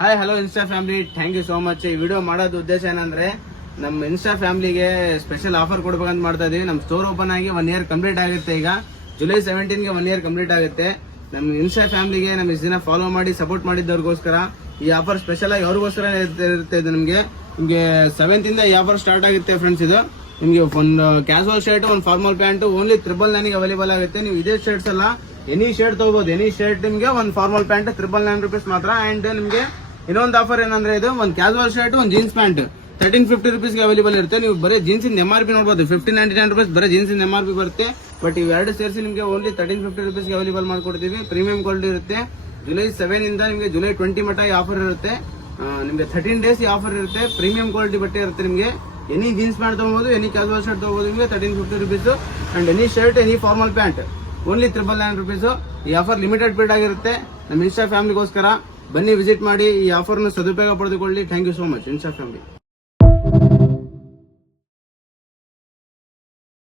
Hi hello insta family, thank you so much. ಈ video ಮಾಡೋದು ಉದ್ದೇಶ ಏನಂದ್ರೆ ನಮ್ಮ ಇನ್ಸ್ಟಾ ಫ್ಯಾಮಿಲಿಗೆ ಸ್ಪೆಷಲ್ ಆಫರ್ ಕೊಡ್ಬೇಕಂತ ಮಾಡ್ತಾ ಇದೀವಿ. ನಮ್ಮ ಸ್ಟೋರ್ ಓಪನ್ ಆಗಿ 1 year ಕಂಪ್ಲೀಟ್ ಆಗುತ್ತೆ. ಈಗ ಜುಲೈ 17ಗೆ 1 year ಕಂಪ್ಲೀಟ್ ಆಗುತ್ತೆ. ನಮ್ಮ ಇನ್ಸ್ಟಾ ಫ್ಯಾಮಿಲಿಗೆ ನಮ್ಮ ಇಷ್ಟು ದಿನ ಫಾಲೋ ಮಾಡಿ ಸಪೋರ್ಟ್ ಮಾಡಿದ್ದವ್ರಿಗೋಸ್ಕರ ಈ ಆಫರ್ ಸ್ಪೆಷಲ್ ಆಗಿ ಅವ್ರಿಗೋಸ್ಕರ ಇರುತ್ತೆ. ಇದು ನಿಮಗೆ 7th ಇಂದ ಈ ಆಫರ್ ಸ್ಟಾರ್ಟ್ ಆಗುತ್ತೆ ಫ್ರೆಂಡ್ಸ್. ಇದು ನಿಮಗೆ ಒಂದು ಕ್ಯಾಶುವಲ್ ಶರ್ಟ್, ಒಂದು ಫಾರ್ಮಲ್ ಪ್ಯಾಂಟ್ ಓನ್ಲಿ 999 ಅವೈಲೇಬಲ್ ಆಗುತ್ತೆ. ನೀವು ಇದೇ ಶರ್ಟ್ಸ್ ಅಲ್ಲ, ಎನಿ ಶರ್ಟ್ ತಗೋಬಹುದು. ಎನಿ ಶರ್ಟ್ ನಿಮಗೆ ಒಂದು ಫಾರ್ಮಲ್ ಪ್ಯಾಂಟ್ 999 ರೂಪೀಸ್ ಮಾತ್ರ. ಅಂಡ್ ನಿಮಗೆ ಇನ್ನೊಂದು ಆಫರ್ ಏನಂದ್ರೆ ಇದು ಒಂದು ಕ್ಯಾಶುವಲ್ ಶರ್ಟ್, ಒಂದು ಜೀನ್ಸ್ ಪ್ಯಾಂಟ್ 1350 ರೂಪೀಸ್ಗೆ ಅವೈಲೇಬಲ್ ಇರುತ್ತೆ. ನೀವು ಬರೀ ಜೀನ್ಸ್ ಇಂದ MRP ನೋಡಬಹುದು, 1599 ರೂಪೀಸ್ ಬರೀ ಜೀನ್ಸ್ ಇಂದ MRP ಬರುತ್ತೆ. ಬಟ್ ಇವೆರಡು ಸೇರಿಸಿ ನಿಮಗೆ ಓನ್ಲಿ 1350 ರೂಪೀಸ್ಗೆ ಅವೈಲೇಬಲ್ ಮಾಡ್ಕೊಡ್ತೀವಿ. ಪ್ರೀಮಿಯಂ ಕ್ವಾಲಿಟಿ ಇರುತ್ತೆ. ಜುಲೈ 7 ಇಂದ ನಿಮಗೆ ಜುಲೈ 20 ಮಟ್ಟ ಈ ಆಫರ್ ಇರುತ್ತೆ. ನಿಮಗೆ 13 ಡೇಸ್ ಈ ಆಫರ್ ಇರುತ್ತೆ. ಪ್ರೀಮಿಯಂ ಕ್ವಾಲಿಟಿ ಬಟ್ಟೆ ಇರುತ್ತೆ. ನಿಮಗೆ ಎನಿ ಜೀನ್ಸ್ ಪ್ಯಾಂಟ್ ತಗೋಬಹುದು, ಎನಿ ಕ್ಯಾಶುವಲ್ ಶರ್ಟ್ ತಗೋಬಹುದು. ನಿಮಗೆ 1350 rupees. And any shirt, any formal pant only 999 rupees. ಈ ಆಫರ್ ಲಿಮಿಟೆಡ್ ಪೀರಿಯಡ್ ಆಗಿರುತ್ತೆ. ನಮ್ಮ ಇನ್ಸ್ಟಾ ಫ್ಯಾಮಿಲಿಗೋಸ್ಕರ ಬನ್ನಿ, ವಿಸಿಟ್ ಮಾಡಿ, ಈ ಆಫರ್ನ ಸದುಪಯೋಗ ಪಡೆದುಕೊಳ್ಳಿ. Thank you so much insta family.